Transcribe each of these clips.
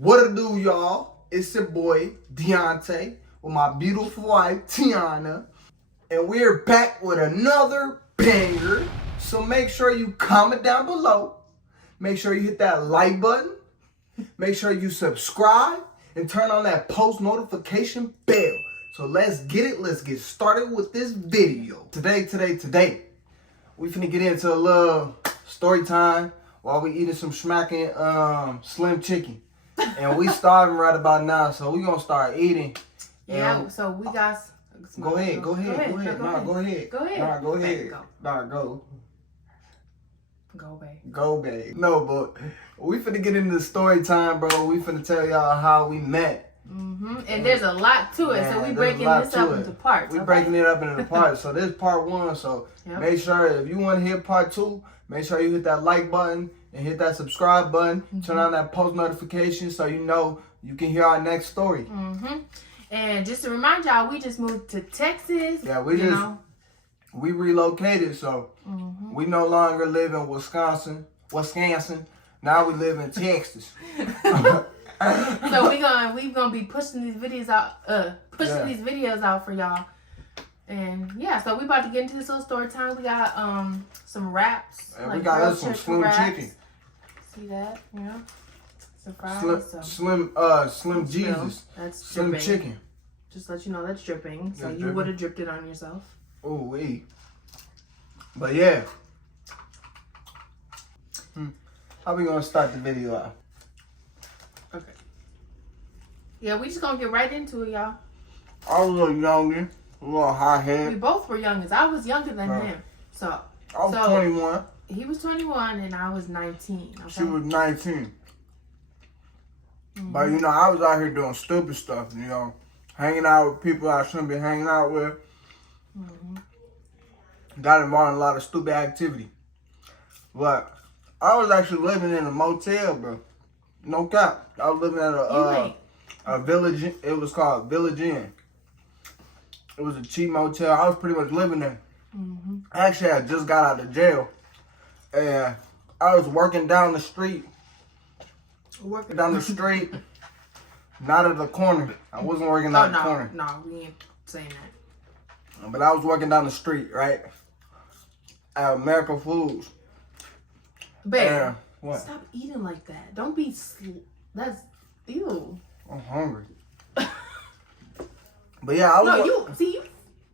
What it do, y'all? It's your boy, Deontay, with my beautiful wife, Tae&Onna. And we're back with another banger. So make sure you comment down below. Make sure you hit that like button. Make sure you subscribe and turn on that post notification bell. So let's get it. Let's get started with this video. Today, we finna get into a little story time while we eating some smacking slim chicken. And we starving right about now, so we gonna start eating. Yeah, so we got... Go ahead. Go ahead. Nah, go ahead. Go, babe. No, but we finna get into the story time, bro. We finna tell y'all how we met. And there's a lot to it, so we breaking this up into parts. We breaking it up into parts. So this part one. So make sure if you want to hear part two, make sure you hit that like button and hit that subscribe button. Turn on that post notification so you know you can hear our next story. And just to remind y'all, we just moved to Texas. Yeah, we relocated, so we no longer live in Wisconsin. Now we live in Texas. So we gonna be pushing these videos out, for y'all. And yeah, so we about to get into this little story time. We got some wraps. And we got us some slim chicken. See that? Yeah. Some fries. Slim Jesus. That's slim dripping. Chicken. Just let you know that's dripping. So That's you would have dripped it on yourself. Oh wait. But yeah. How we gonna start the video out? Okay. Yeah, we just gonna get right into it, y'all. I was a little younger, a little hot head. We both were youngest. I was younger than him. So I was 21. He was 21 and I was 19. Okay? She was 19. But you know, I was out here doing stupid stuff, you know, hanging out with people I shouldn't be hanging out with. Got involved in a lot of stupid activity. But I was actually living in a motel, bro. No cap. I was living at a village. It was called Village Inn. It was a cheap motel. I was pretty much living there. Actually, I just got out of jail. And I was working down the street. Not at the corner. I wasn't working down the corner. No, we ain't saying that. But I was working down the street, right? At American Foods. Babe, stop eating like that. Don't be that's ew. I'm hungry. But yeah, I was.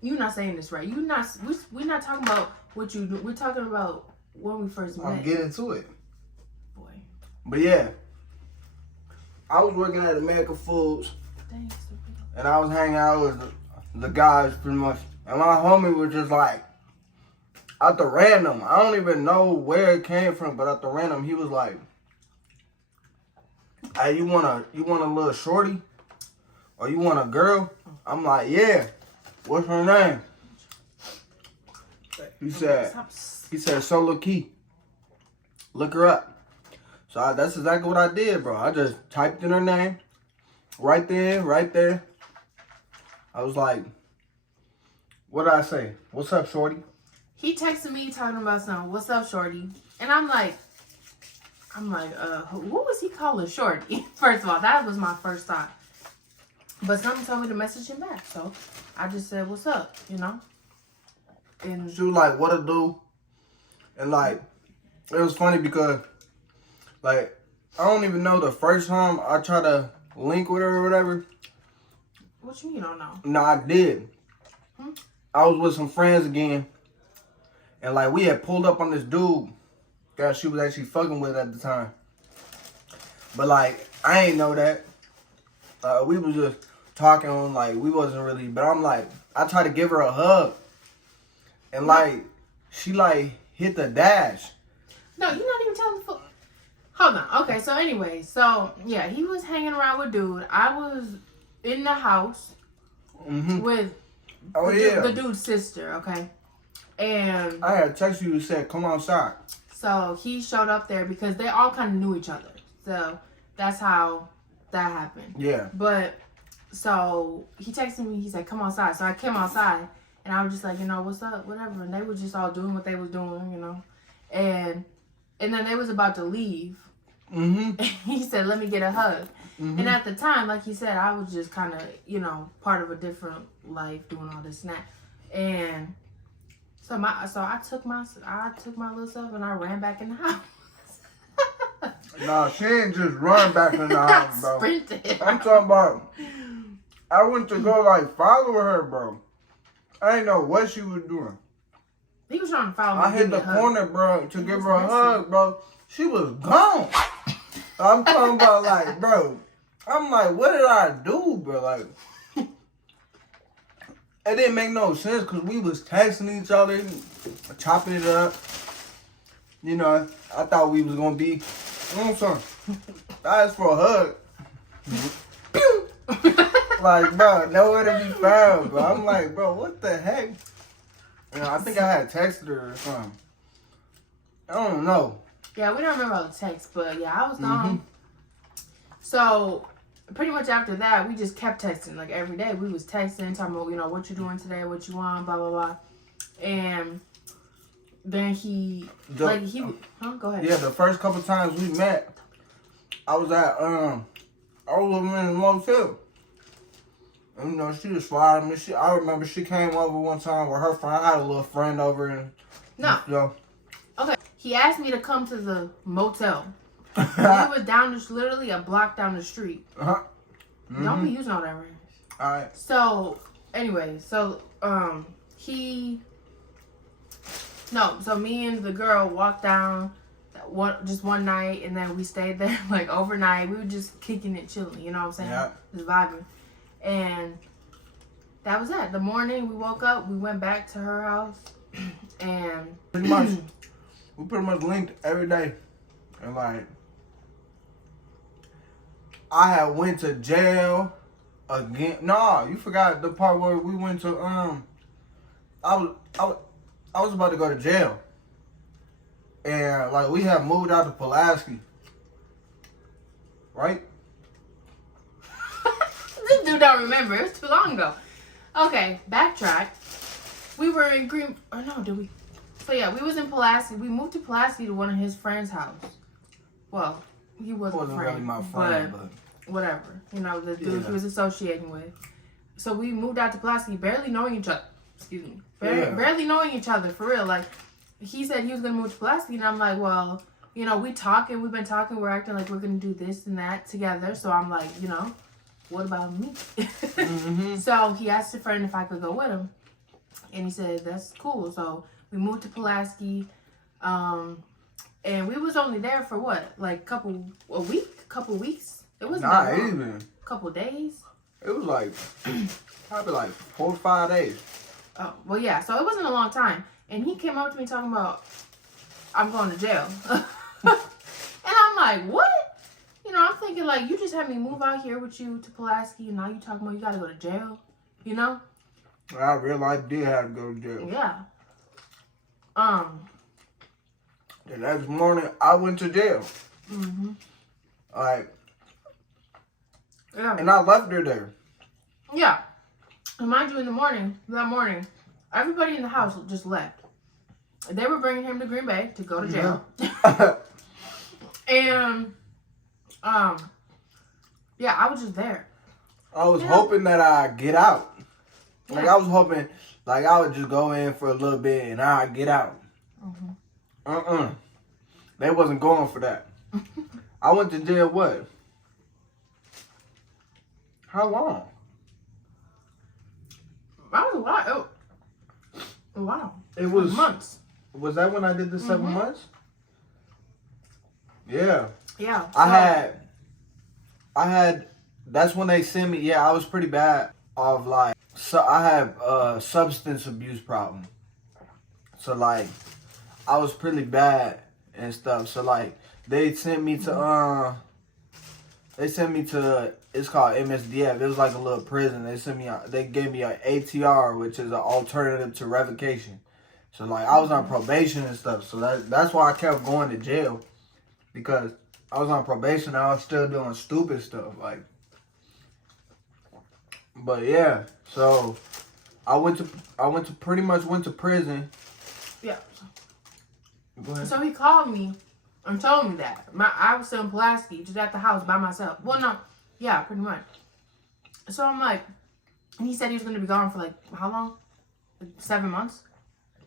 You're not saying this right. We're not talking about what you do. We're talking about when we first met. I'm getting to it. Boy. But yeah. I was working at American Foods. Thanks. And I was hanging out with the guys pretty much. And my homie was just like, out the random. I don't even know where it came from, but at the random, he was like, hey, you want a little shorty? Or you want a girl? I'm like, yeah. What's her name? He said, Solo Key. Look her up. So that's exactly what I did, bro. I just typed in her name. Right there. I was like, what did I say? What's up, shorty? He texted me talking about something. What's up, shorty? And I'm like, what was he calling shorty? First of all, that was my first thought. But something told me to message him back. So I just said, what's up, you know? And she was like, what to do? And like, it was funny because like, I don't even know the first time I tried to link with her or whatever. What you mean you don't know? No, I did. I was with some friends again. And like, we had pulled up on this dude that she was actually fucking with at the time. But like, I ain't know that. We was just talking on like, we wasn't really, but I'm like, I tried to give her a hug. And like, she like hit the dash. No, you're not even telling the Hold on. Okay, so anyway, yeah, he was hanging around with dude. I was in the house with the dude's sister, okay? And I had texted you and said, come outside. So he showed up there because they all kind of knew each other. So that's how that happened. Yeah. But so he texted me, he said, come outside. So I came outside and I was just like, you know, what's up, whatever. And they were just all doing what they was doing, you know. And then they was about to leave. He said, let me get a hug. And at the time, like he said, I was just kind of, you know, part of a different life doing all this and that. And so I took my little stuff and I ran back in the house. Nah, she ain't just run back in the house, bro. Sprinted. I'm talking about, I went to go, like, follow her, bro. I didn't know what she was doing. He was trying to follow me. I hit the corner, bro, to give her a hug, bro. She was gone. I'm talking about, like, bro. I'm like, what did I do, bro? Like, it didn't make no sense because we was texting each other, chopping it up. You know, I thought we was going to be, you know what I'm saying? I asked for a hug. Pew! Like, bro, nowhere to be found, bro. I'm like, bro, what the heck? You know, I think I had texted her or something. I don't know. Yeah, we don't remember all the texts, but yeah, I was gone. So, pretty much after that, we just kept texting. Like, every day, we was texting, talking about, you know, what you doing today, what you want, blah, blah, blah. And then go ahead. Yeah, the first couple times we met, I was in the motel. And, you know, she was sliding me. I remember she came over one time with her friend. I had a little friend over and... No. You know. Okay. He asked me to come to the motel. It was literally a block down the street. Don't be using all that range. Alright. So, anyway, so me and the girl walked down just one night, and then we stayed there like overnight. We were just kicking it, chilling, you know what I'm saying? Yeah. Just vibing. And that was it. The morning we woke up, we went back to her house, and we pretty much linked every day. And like, I had went to jail again. No, you forgot the part where we went to I was about to go to jail. And like, we had moved out to Pulaski. Right? This dude don't remember. It was too long ago. Okay, backtrack. We were in Green... Or no, did we? So yeah, we was in Pulaski. We moved to Pulaski to one of his friend's house. Well, he wasn't a friend, really my friend, but whatever. You know, the dude he was associating with. So we moved out to Pulaski, barely knowing each other. Excuse me. Barely knowing each other, for real. Like, he said he was going to move to Pulaski, and I'm like, well, you know, we've been talking, we're acting like we're going to do this and that together. So I'm like, you know, what about me? So he asked a friend if I could go with him. And he said, that's cool. So we moved to Pulaski. And we was only there for what? Like couple weeks? It wasn't that long. Even. Couple days? It was like, probably like 4 or 5 days. Oh, well, yeah. So it wasn't a long time. And he came up to me talking about, I'm going to jail. And I'm like, what? You know, I'm thinking, like, you just had me move out here with you to Pulaski, and now you talking about you got to go to jail, you know? I realized I did have to go to jail. Yeah. The next morning, I went to jail. Like, yeah. And I left her there. Yeah. And mind you, that morning, everybody in the house just left. They were bringing him to Green Bay to go to jail. And, yeah, I was just there. I was hoping that I'd get out. Like, I was hoping, like, I would just go in for a little bit and I'd get out. They wasn't going for that. I went to jail, what? How long? That was a while. Wow. It was months. Was that when I did the 7 months? Yeah. Yeah. I had, that's when they sent me, yeah, I was pretty bad of like, so I have a substance abuse problem. So like, I was pretty bad and stuff. So like, they sent me to, it's called MSDF. It was like a little prison. They gave me an ATR, which is an alternative to revocation. So like, I was on probation and stuff. So that's why I kept going to jail, because I was on probation and I was still doing stupid stuff. Like, but yeah, so pretty much went to prison. Yeah. Go ahead. So he called me and told me that. I was still in Pulaski, just at the house by myself. Well, no, yeah, pretty much. So I'm like, and he said he was going to be gone for like, how long? 7 months?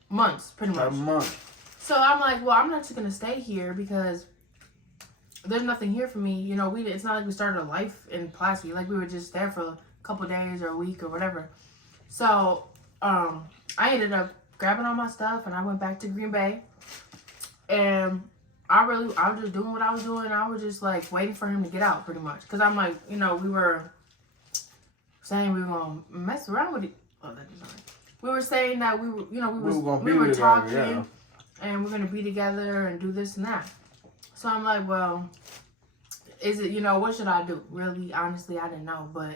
Months, pretty much. 7 months. So I'm like, well, I'm not just going to stay here because there's nothing here for me. You know, it's not like we started a life in Pulaski. Like, we were just there for a couple days or a week or whatever. So I ended up grabbing all my stuff and I went back to Green Bay. And I was just doing what I was doing. I was just like waiting for him to get out pretty much. Because I'm like, you know, we were saying we were going to mess around with it. Oh, that is right. We were saying that we were, you know, we were talking and we're going to be together and do this and that. So I'm like, well, is it, you know, what should I do? Really, honestly, I didn't know. But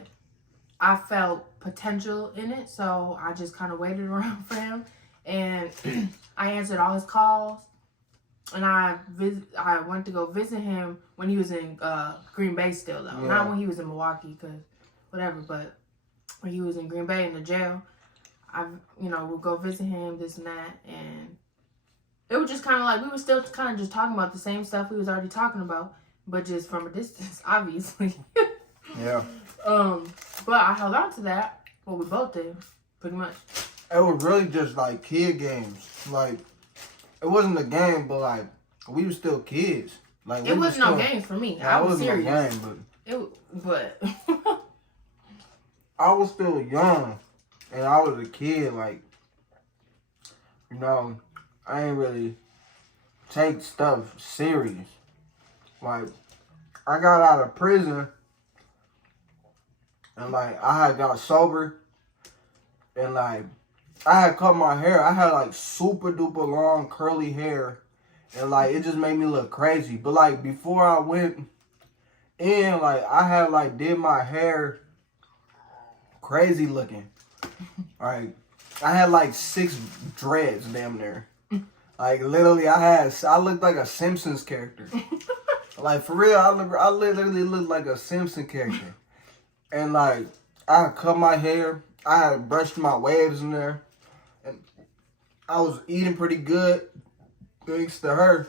I felt potential in it. So I just kind of waited around for him. And I answered all his calls. And I went to go visit him when he was in Green Bay still, though. Yeah. Not when he was in Milwaukee, because whatever. But when he was in Green Bay in the jail, we'll go visit him, this and that. And it was just kind of like, we were still kind of just talking about the same stuff we was already talking about, but just from a distance, obviously. Yeah. But I held on to that. Well, we both did, pretty much. It was really just like kid games. Like, it wasn't a game, but like, we were still kids. Like, it wasn't no games for me. I was serious. It wasn't no game, but I was still young, and I was a kid. Like, you know, I ain't really take stuff serious. Like, I got out of prison, and like, I had got sober, and like, I had cut my hair. I had like super duper long curly hair, and like, it just made me look crazy. But like, before I went in, like, I had like did my hair crazy looking. Like, I had like 6 dreads damn near. Like, literally, I looked like a Simpsons character. Like, for real, I literally looked like a Simpson character. And like, I had cut my hair. I had brushed my waves in there. And I was eating pretty good. Thanks to her.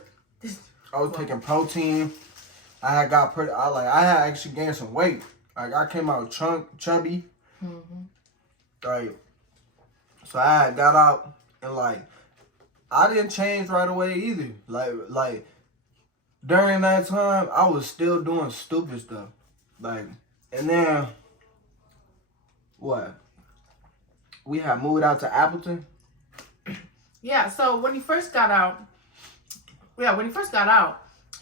I was taking protein. I had actually gained some weight. Like, I came out chubby. Mm-hmm. Like, so I had got out and like, I didn't change right away either. Like during that time, I was still doing stupid stuff. Like, and then what? We had moved out to Appleton. Yeah. So when he first got out,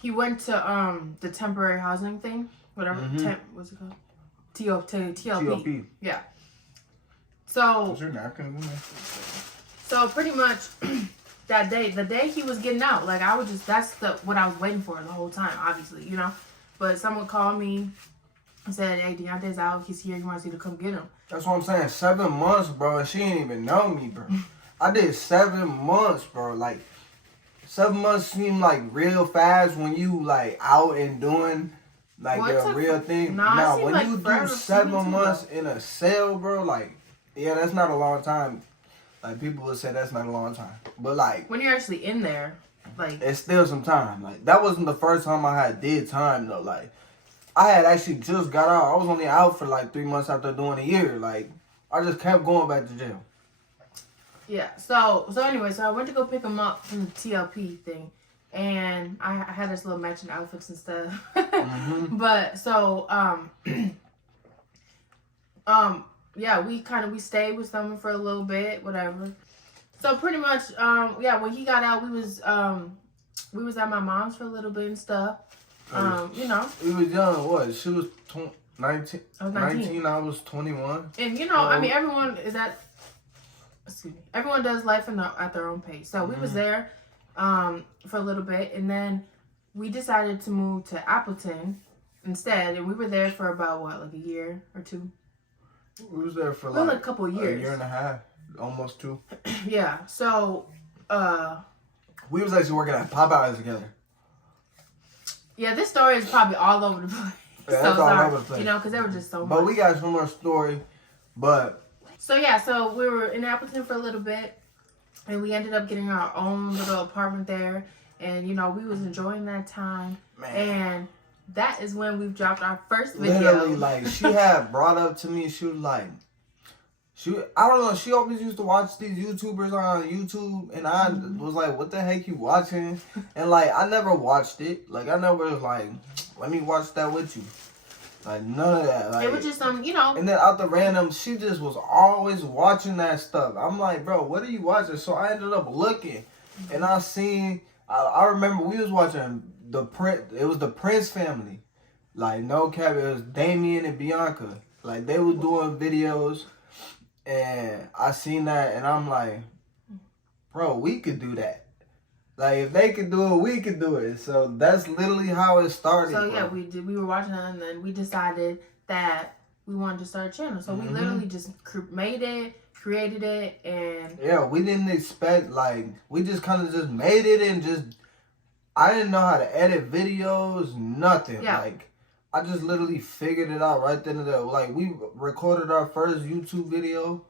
he went to the temporary housing thing, whatever. Mm-hmm. What's it called? TLP. Yeah. So. Is your napkin in there? So pretty much. The day he was getting out, like, that's what I was waiting for the whole time, obviously, you know. But someone called me and said, hey, Deontay's out, he's here, he wants you to come get him. That's what I'm saying, 7 months, bro, and she didn't even know me, bro. I did 7 months, bro. Like, 7 months seemed like real fast when you, like, out and doing, like, the real thing. Nah, when you do 7 months in a cell, bro, like, yeah, that's not a long time. Like, people would say that's not a long time. But, like, when you're actually in there, like, it's still some time. Like, that wasn't the first time I did time, though. Like, I had actually just got out. I was only out for, like, 3 months after doing a year. Like, I just kept going back to jail. Yeah. So anyway, I went to go pick him up from the TLP thing. And I had this little matching outfits and stuff. Mm-hmm. But, yeah, we stayed with someone for a little bit, whatever. So pretty much, when he got out, we was at my mom's for a little bit and stuff. You know. We was young. What? She was 19. I was 19. I was 21. And you know, I mean, everyone does life at their own pace. So we was there, for a little bit, and then we decided to move to Appleton instead, and we were there for about like a year or 2. We was there for like a couple of years. A year and a half. Almost 2. Yeah. So, we was actually working at Popeyes together. Yeah, this story is probably all over the place. Yeah, so all over the place. You know, because there were just so much. But we got some more story. But. So we were in Appleton for a little bit. And we ended up getting our own little apartment there. And, you know, we was enjoying that time. Man. And that is when we've dropped our first video. Literally, like, she had brought up to me, she was like, I don't know, she always used to watch these YouTubers on YouTube, and I was like, what the heck you watching? And, like, I never watched it. Like, I never was like, let me watch that with you. Like, none of that. Like, it was just some, you know. And then out the random, she just was always watching that stuff. I'm like, bro, what are you watching? So I ended up looking, and I seen, I remember we was watching it was the Prince family. Like, no cap, it was Damien and Bianca. Like, they was doing videos. And I seen that, and I'm like, bro, we could do that. Like, if they could do it, we could do it. So that's literally how it started. So yeah, we were watching it, and then we decided that we wanted to start a channel. So we literally just made it, created it, and yeah, we didn't expect, like, we just kind of just made it, and just, I didn't know how to edit videos, nothing. Yeah. Like, I just literally figured it out right then and there. Like, we recorded our first YouTube video.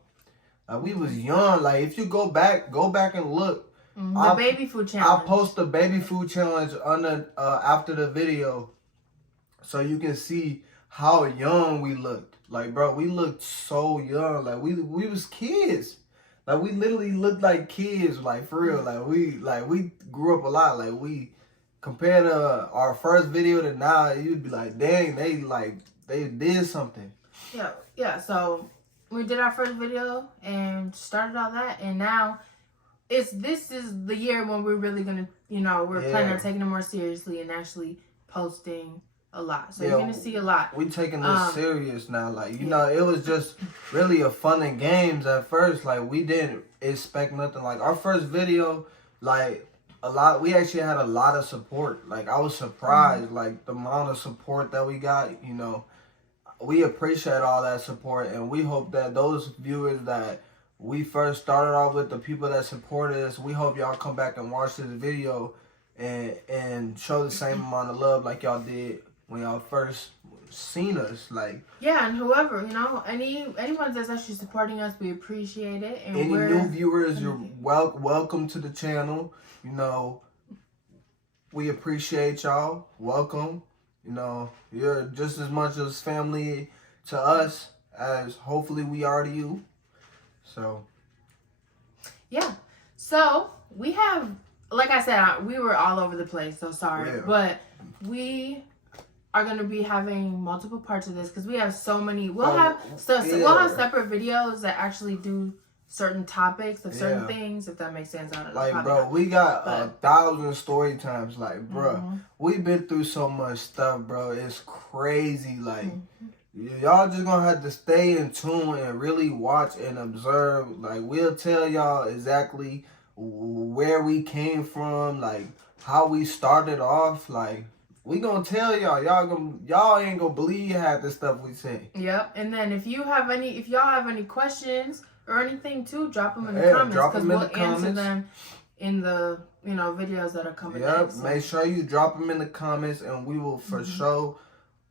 Like, we was young. Like, if you go back and look. The baby food challenge. I'll post the baby food challenge after the video, so you can see how young we looked. Like, bro, we looked so young. Like, we was kids. Like, we literally looked like kids. Like, for real. Like, we grew up a lot. Like, we. Compared to our first video to now, you'd be like, dang, they did something. Yeah. So we did our first video and started all that, and now this is the year when we're really gonna, you know, we're planning on taking it more seriously and actually posting a lot. So you're gonna see a lot. We taking this serious now. Like, you know, it was just really a fun and games at first. Like, we didn't expect nothing. Like, our first video, like, we actually had a lot of support. Like, I was surprised, like, the amount of support that we got, you know. We appreciate all that support, and we hope that those viewers that we first started off with, the people that supported us, we hope y'all come back and watch this video and show the same amount of love like y'all did when y'all first seen us. Like, yeah, and whoever, you know, anyone that's actually supporting us, we appreciate it. And any new viewers, you're welcome to the channel. You know, we appreciate y'all. Welcome. You know, you're just as much as family to us as hopefully we are to you. So. Yeah. So, we have, like I said, we were all over the place, so sorry. Yeah. But we are going to be having multiple parts of this because we have so many. We'll have separate videos that actually do certain topics of certain things, if that makes sense. I don't know. Like, bro, we got 1,000 story times. Like, bro, we've been through so much stuff, bro. It's crazy. Like, y'all just gonna have to stay in tune and really watch and observe. Like, we'll tell y'all exactly where we came from, like, how we started off. Like, we gonna tell y'all. Y'all ain't gonna believe half the stuff we say. Yep. And then if y'all have any questions or anything too, drop them in the comments, because we'll answer them in the, you know, videos that are coming next. So. Make sure you drop them in the comments, and we will for sure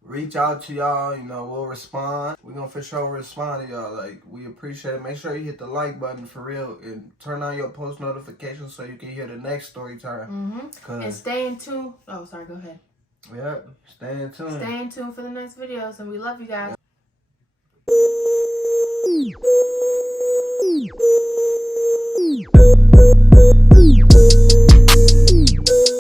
reach out to y'all. You know, we'll respond. We're gonna for sure respond to y'all. Like, we appreciate it. Make sure you hit the like button for real, and turn on your post notifications so you can hear the next story time. And stay in tune. Oh, sorry, go ahead. Yep, stay in tune. Stay in tune for the next videos, and we love you guys.